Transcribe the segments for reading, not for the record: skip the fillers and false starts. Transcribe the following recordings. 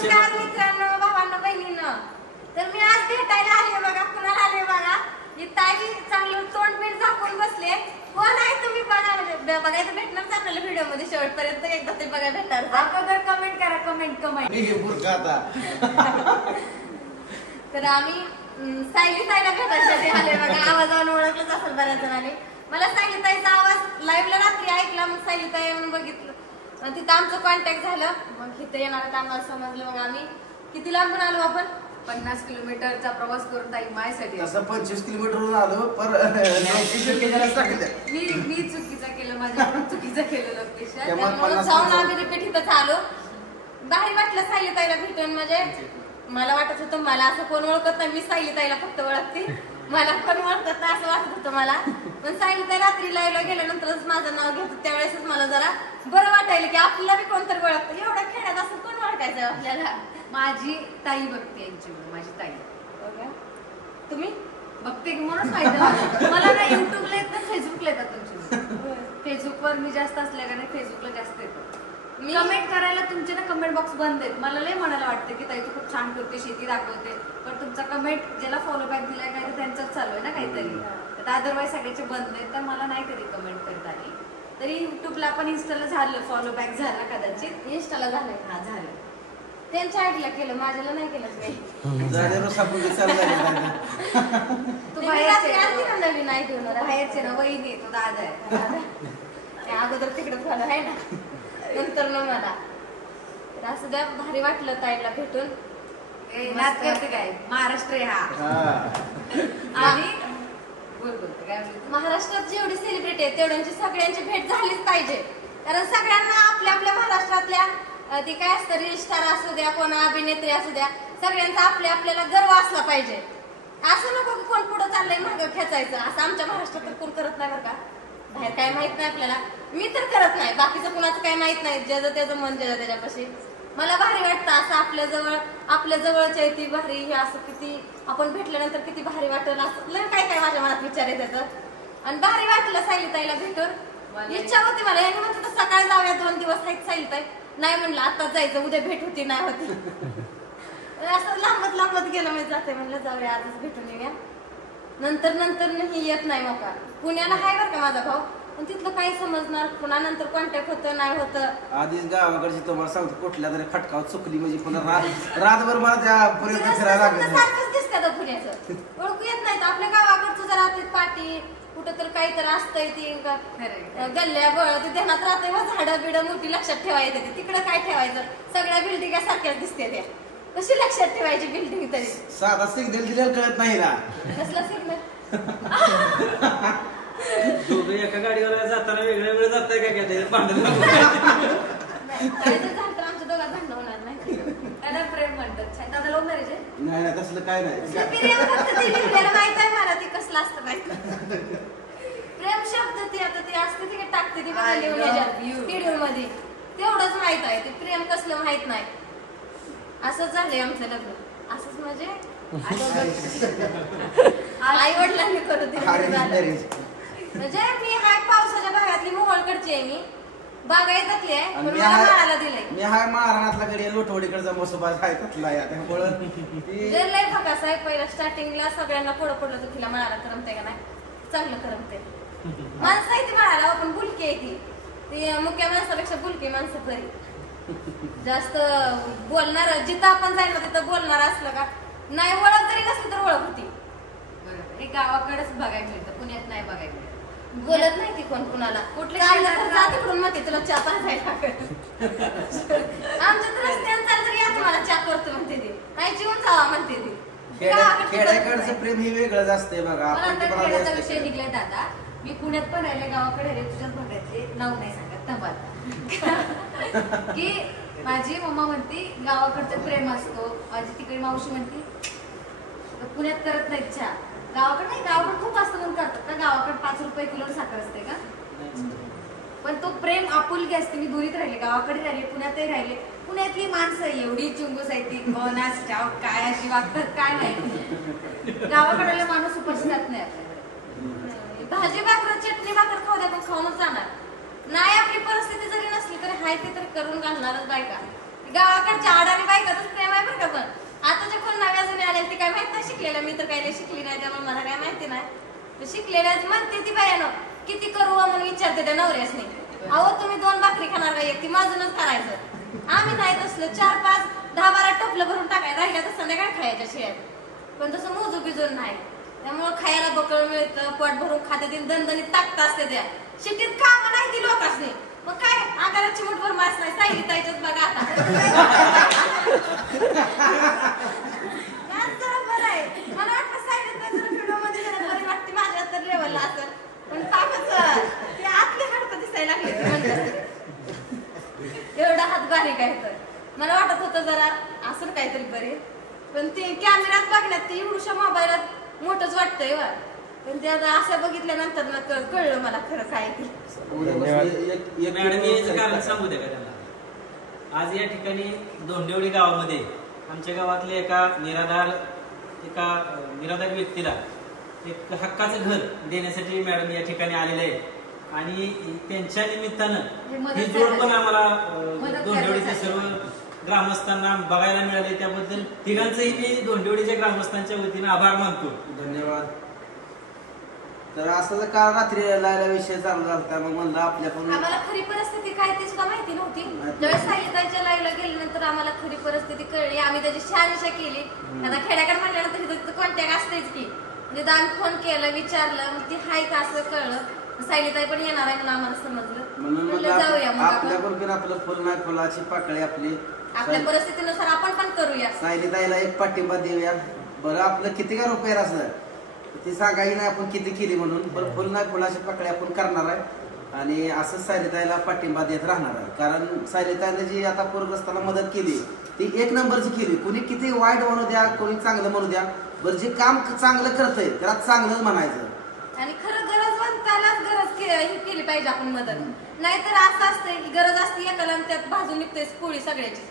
नमस्कार मित्रांनो, भावांनो, बहिणींनो. तर मी आज भेटायला आले बघा. कुणाला आले बघा? ही ताई चांगलं तोंड बीड झाकून बसले. कोण आहे तुम्ही? बघायचं भेटणारच आपल्याला व्हिडिओ मध्ये शेवटपर्यंत. एकदा ते बघा भेटणार. अगोदर कमेंट करा. कमेंट तर आम्ही सायली ताईला भेटायसाठी आले बघा. आवाजावरून ओळखलंच असेल बऱ्याच जणांनी. मला सायली ताईचा आवाज लाईव्हला रात्री ऐकला. मग सायली ताई म्हणून बघितलं. तिथं आमचं कॉन्टॅक्ट झालं. मग इथं येणार आम्हाला समजलं. मग आम्ही किती लांबून आलो आपण? 50 किलोमीटरचा प्रवास करून ताई माझ्यासाठी. असं 25 किलोमीटरवरून आलो. पर मी चुकीचं केलं. माझ्याकडून चुकीचं केलं लोकेशन. म्हणून जाऊन आम्ही रिपीट इथंच आलो. भारी वाटलं सायली ताईला भेटून. म्हणजे मला वाटत होतं मला असं कोण ओळखत नाही. मी सायली ताईला फक्त ओळखते. मला कोण ओळखत नाही असं वाटत होतं मला. पण सायली ताई रात्री लाईव्हला गेल्यानंतरच माझं नाव घेत. त्यावेळेसच मला जरा बरं वाटायला की आपल्याला बी कोणतरी ओळखतं. एवढ्या खेड्यात असं कोण ओळखायचं आपल्याला? माझी ताई बघते यांच्याकडे. माझी ताई तुम्ही बघते की म्हणून माहिती. मला ना युट्यूबला येत ना फेसबुकला येतात तुमचे. फेसबुकवर मी जास्त असल्या का नाही फेसबुकला जास्त येतात. मी कमेंट करायला तुमचे ना कमेंट बॉक्स बंद आहेत. मला लय म्हणायला वाटतं की ताई तू खूप छान करते, शेती दाखवते. पण तुमचा कमेंट ज्याला फॉलो बॅक दिलाय काय तर त्यांचंच चालू आहे ना काहीतरी. तर अदरवाईज सगळ्याचे बंद आहेत. तर मला नाही कधी कमेंट करत आली. तरी युट्यूबला पण इन्स्टाला झालं फॉलो बॅक झाला कदाचित. इन्स्टाला झालं. हा झालं. त्यांच्या आईला केलं, माझ्याला नाही केलं. तू बाहेरचे नवीन आई घेऊन बाहेरचे ना वहिनी तो दादा आहे. अगोदर तिकडे फॉलो आहे ना, नंतर न मला. तर असं द्या भारी वाटलं ताईला भेटून. नाच करते काय महाराष्ट्र हा. आणि बोलते काय महाराष्ट्रात जेवढी सेलिब्रिटी आहे तेवढ्यांची सगळ्यांची भेट झालीच पाहिजे. कारण सगळ्यांना आपल्या आपल्या महाराष्ट्रातल्या ती काय असतं रील स्टार असू द्या, कोण अभिनेत्री असू द्या, सगळ्यांचा आपल्याला गर्व असला पाहिजे. असं नको की कोण पुढे चाललंय मागं खेचायचं. असं आमच्या महाराष्ट्रात तर कोण करत नाही बरं का. बाहेर काय माहित नाही आपल्याला. मी तर करत नाही. बाकीचं कुणाचं काय माहित नाही. ज्याचं त्याचं मन ज्याचं त्याच्यापाशी. मला भारी वाटतं असं आपल्या जवळच्या ती भारी हे असं किती आपण भेटल्यानंतर किती भारी वाटलं. असं लय काय काय माझ्या मनात विचार आहे त्याचं. आणि भारी वाटलं सायली ताईला भेटून. इच्छा होती मला. यांनी म्हणतो तर सकाळी जाऊया 2 दिवस आहेत सायली ताई. नाही म्हणलं आताच जायचं, उद्या भेट होती नाही होती. असं लांबत गेलं मी जाते म्हणलं जाऊया आजच भेटून येऊया. नंतर नाही येत नाही मग. पुण्याला आहे बरं का माझा भाऊ. पण तिथलं काही समजणार पुन्हा नंतर कॉन्टॅक्ट होतं नाही होतं. आधीच गावाकडची तुम्हाला सांगतो कुठल्या तरी खटकाव चुकली म्हणजे पुन्हा रातभर मला त्या पर्यंत फिरायला लागलं. सारखंच दिसतं पुण्याचं. ओळखू येत नाही. आपल्या गावाकडचं जरा ते पाटी कुठं तर काहीतरी असतंय. ती गल्ल्या बळ ते ध्यानात राहते. व झाडं बिडं मोठी लक्षात ठेवायचं. तिकडं काय ठेवायचं. सगळ्या बिल्डिंग सारख्याच दिसते त्या. कशी लक्षात ठेवायची बिल्डिंग तरी. साधा सिग्नल दिलेलं कळत नाही ना. कसला सिग्नल? दोघे एका गाडीवर जाताना वेगळं जाताय काय भांडण काय तर झालं तर आमच्या दोघात भांडण होणार नाही. त्यांना प्रेम म्हणतात. दादा लव्ह मॅरेज आहे? नाही तसलं काय नाही. माहित आहे मला ती कसलं असतं माहिती. प्रेम शब्द ती आता ती असते ती टाकते ती व्हिडिओ मध्ये. तेवढंच माहित आहे. ते प्रेम कसलं माहित नाही. असंच झालंय आमचं लग्न. असंच म्हणजे आई वडिलांनी करू दिलं. म्हणजे मी हाय पावसाच्या भागातली मोहोळकडची आहे. मी बागायतातली आहे. पण मला माळाला दिलंय. मी हाय महाराणातला गडी लोटवडीकडचा मसोबा आहे त्यातला या. त्यामुळं लय फकास आहे. पहिला स्टार्टिंगला सगळ्यांना पडलं तर तिला माळाला करमते का नाही. चांगलं करमते. माणसं आहे ती माळाला पण बुलकी आहे ती मुख्य माणसापेक्षा बुलकी माणसं तरी जास्त बोलणार. जिथं आपण जाईल ना तिथं बोलणार असलं का नाही ओळख जरी नसली तर ओळख होती. हे गावाकडेच बघायला मिळतं. पुण्यात नाही बघायला मिळत. बोलत नाही ती कोण कुणाला. कुठल्या तिकडून म्हणते तुला चहा पाजायला. आमच्या तर रस्त्यानं चालत तरी या तुम्हाला चहा करतो म्हणते ती. नाही जेवून जावा म्हणते ती. खेड्याकडचं प्रेम हे वेगळंच असते बघा. खेड्याचा विषय निघलाय दादा. मी पुण्यात पण राहिले. गावाकडे रे तुझ्याच भागातले नाव नाही सांगत तंबात की माझी मम्मा म्हणती गावाकडचं प्रेम असतो. माझी तिकडे मावशी म्हणती पुण्यात करत नाही चहा. गावाकडे नाही. गावाकडे खूप असतं म्हणून करतात का. गावाकडे 5 रुपये किलो साखर असते का. पण तो प्रेम आपुलकी असते. मी दुरीत राहिले. गावाकडे राहिले. पुण्यातही राहिले. पुण्यातली माणसं एवढी चुंगूस आहे ती. कोणास ठाव काय अशी वागतात काय नाही. गावाकडे माणूस उपाशी जात नाही आपल्याकडे. भाजी भाकर चटणी भाकर खाऊ द्या पण खाऊनच जाणार नाही. आपली परिस्थिती जरी नसली तरी हाय ते तर करून घालणारच बायका. गावाकडच्या आडाने बायका शिकलेल्याच म्हणते ती बायानं किती करू म्हणून विचारते त्या नवऱ्यासनी. अहो तुम्ही 2 भाकरी खाणार का एक ती माझूनच करायचं. आम्ही नाही तसलं 4, 5, 10, 12 टोपलं भरून टाकायचं राहिल्या तर संध्याकाळ खायच्या शिळ्यात. पण तसं मोजू बिजून नाही. त्यामुळं खायला बकळ मिळतं, पोट भरून खाते ती दणदणीत टाकता असते त्या शिटीत कामं नाही ती लोकांनी. मग काय आगाला चिमटभर मास नाही सायली ताईच्याच बघा आता. जरा बरं आहे. मला वाटतं सायली ताई जरा व्हिडिओमध्ये जरा बरी वाटते माझ्या तर लेवलला असं. पण पापच ते आतले हाडकं दिसायला लागले ते म्हणतात. एवढा हात बारीक आहे तर मला वाटत होतं जरा असं काहीतरी बरे. पण ते कॅमेऱ्यात बघण्यात ते एवढ्या मोबाईलात मोठंच वाटतंय वा. पण ते आता असं बघितल्यानंतर ना कळलं मला खरं काय ते. मॅडम याचं कारण सांगू द्या का त्यांना. आज या ठिकाणी धोंडेवडी गावामध्ये आमच्या गावातले एका निराधार व्यक्तीला एक हक्काचं घर देण्यासाठी मॅडम या ठिकाणी आलेले आहे. आणि त्यांच्या निमित्तानं ही जोड पण आम्हाला धोंडेवडीचे सर्व ग्रामस्थांना बघायला मिळाले. त्याबद्दल तिघांचंही मी धोंडेवडीच्या ग्रामस्थांच्या वतीनं आभार मानतो. धन्यवाद. तर असं काल रात्री लायला विषय चालू झाला मग म्हणलं आपल्या पण आम्हाला खरी परिस्थिती काय ती सुद्धा माहिती नव्हती. ज्यावेळेस साहित्याच्या लाईव्हला गेल्यानंतर आम्हाला खरी परिस्थिती कळली. आम्ही त्याची शहानिशा केली. आता खेड्याकडे म्हणल्यानंतर तिथं कॉन्टॅक्ट असतेच की. म्हणजे आम्ही फोन केला विचारलं मग ती हाय का असं कळलं. सायलीताई पण येणार आहे म्हणून आम्हाला समजलं. म्हणून जाऊया मग आपल्या बरोबर आपलं फुल नाही फुलाची पाकळी आपली आपल्या परिस्थितीनुसार आपण पण करूया. सायलीताईला एक पाठिंबा देऊया. बरं आपलं किती का रुपये असं ती सांगायची नाही आपण किती केली म्हणून. बरं फुल नाही फुलाची पाकळी आपण करणार आहे आणि असंच सायलीताईला पाठिंबा देत राहणार आहे. कारण सायलीताईने जी आता पूरग्रस्तांना मदत केली ती 1 नंबरची केली. कुणी किती वाईट म्हणू द्या कोणी चांगलं म्हणू द्या. बरं जे काम चांगलं करतंय त्याला चांगलंच म्हणायचं. आणि खरं गरजवंतालाच ही केली पाहिजे आपण मदत. नाहीतर असं असतंय की गरज असते एकाला त्यात भाजून निघते पोळी सगळ्याची.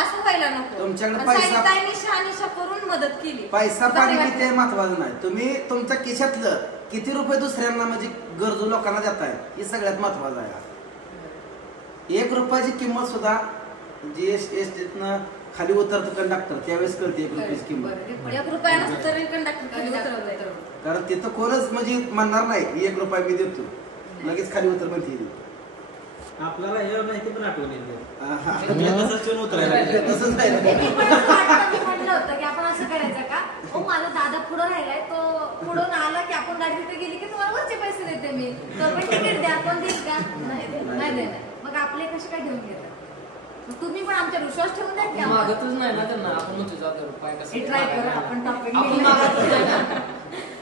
असं व्हायला नको. तुमच्याकडे पैसा शहानिशा करून मदत केली. पैसा पाणी किती महत्वाचं नाही. तुम्ही तुमच्या खिशातलं किती रुपये दुसऱ्यांना म्हणजे गरजू लोकांना देताय हे सगळ्यात महत्वाचं आहे. 1 रुपयाची किंमत सुद्धा जी एसटीतनं खाली उतरतो कंडक्टर त्यावेळेस कळते 1 रुपयाची किंमत. 1 रुपयानं तरी कंडक्टर खाली उतरवलंय. कारण तिथं कोणच म्हणजे म्हणणार नाही 1 रुपया मी देतो लगेच खाली उतर म्हणते. आपल्याला हे माहिती पण आठवण येते. तसंच नाही म्हटलं होतं की आपण असं करायचं का. हो माझा दादा पुढं राहिलाय तो पुढून आला की आपण गाडी तिथे गेली की तुम्हाला वरचे पैसे देते मी. तर पण तिकीट द्या कोण देईल का. नाही देणार. मग आपले कसे काय घेऊन घेतात. तुम्ही पण आमच्या विश्वास ठेवून द्या की मागतच नाही ना त्यांना. आपण म्हणतो जातो रुपये कसं ट्राय करू आपण टॉपिक.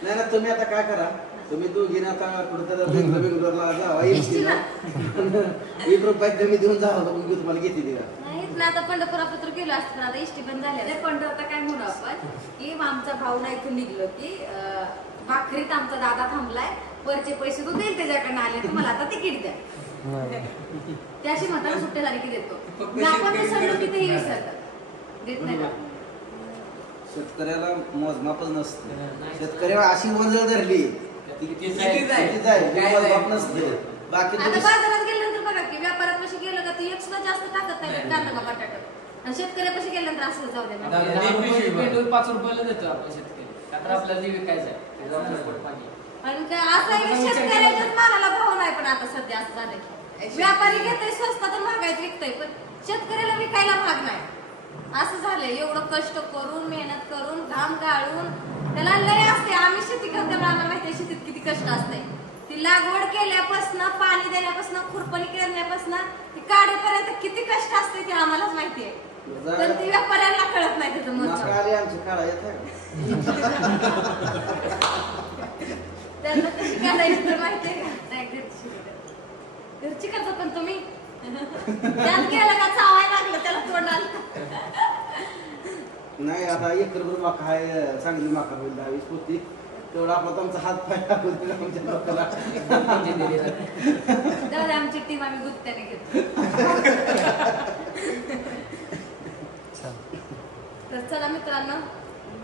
नाही ना तुम्ही आता काय करा तुम्ही दोघीने आता कुठेतरी बेंगलोरला जावा 1 रुपया कमी देऊन जावा तुम्हाला किती दिला. नाही आता पंढरपुरापत्र गेलो असतं आता इष्टी पण झाले. पंढर आता काय म्हणू आपण की आमचा भाऊ ना इथून निघलो की भाकरीत आमचा दादा थांबलाय. वरचे पैसे तू देईल त्याच्याकडनं आले तुम्हाला आता तिकीट द्या. त्याशी म्हणताना सुट्ट्या झाली की देतो. आपण विसरलो की तेही विसरतात देत नाही का. शेतकऱ्याला मोजमापच नसतं. शेतकऱ्याला अशी वंजळ धरली मोजमाप नसते. बाकी आता बाजारात गेल्यानंतर बघा की व्यापारात कशी गेलं का ती 1 सुद्धा जास्त टाकत नाही कांदा बटाटा. आणि शेतकऱ्यापाशी गेल्यानंतर असं जाऊ दे 5 रुपयाला देतो आपण शेतकरी. कारण आपल्याला ते विकायचं आहे. आणि असं आहे की शेतकऱ्याच्याच मालाला भाव नाही. पण आता सध्या असं झालं की व्यापारी घेतोय स्वस्तात महागाईत विकतोय पण शेतकऱ्याला विकायला भाग नाही. असं झालंय. एवढं कष्ट करून मेहनत करून घाम गाळून त्याला लय असते. आम्ही शेती करतो आम्हाला माहिती आहे शेतीत किती कष्ट असते. ती लागवड केल्यापासून पाणी देण्यापासून खुरपणी करण्यापासून ती काढेपर्यंत किती कष्ट असते ते आम्हालाच माहिती आहे. पण ती व्यापाऱ्यांना कळत नाही त्याचं महत्व. त्यांना कशी करायची तर माहितीये का. घरची करता पण तुम्ही त्यात गेलं का चावायला लागलं त्याला तोंड आलं. नाही आता 1 एकर माका आहे चांगली माका होईल 10-20 पोती तेवढा आपला तुमचा हात पाय टाकून आमच्या लोकांना आमची टीम आम्ही गुत्त्याने घेतो. तर चला मित्रांनो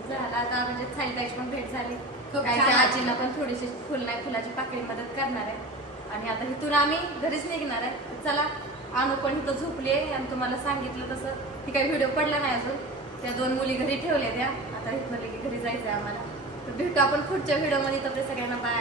झाला आता म्हणजे सायलीताईची पण भेट झाली. आजीला पण थोडीशी फुल नाही फुलाची पाकळी मदत करणार आहे. आणि आता इथून आम्ही घरीच निघणार आहे. चला अनु पण इथं झोपली आहे आणि तुम्हाला सांगितलं तसं ती काही व्हिडिओ पडला नाही अजून. त्या 2 मुली घरी ठेवल्या त्या. आता इथनं लगेच घरी जायचंय आम्हाला. तर भेटू आपण पुढच्या व्हिडिओमध्ये. तर सगळ्यांना बाय.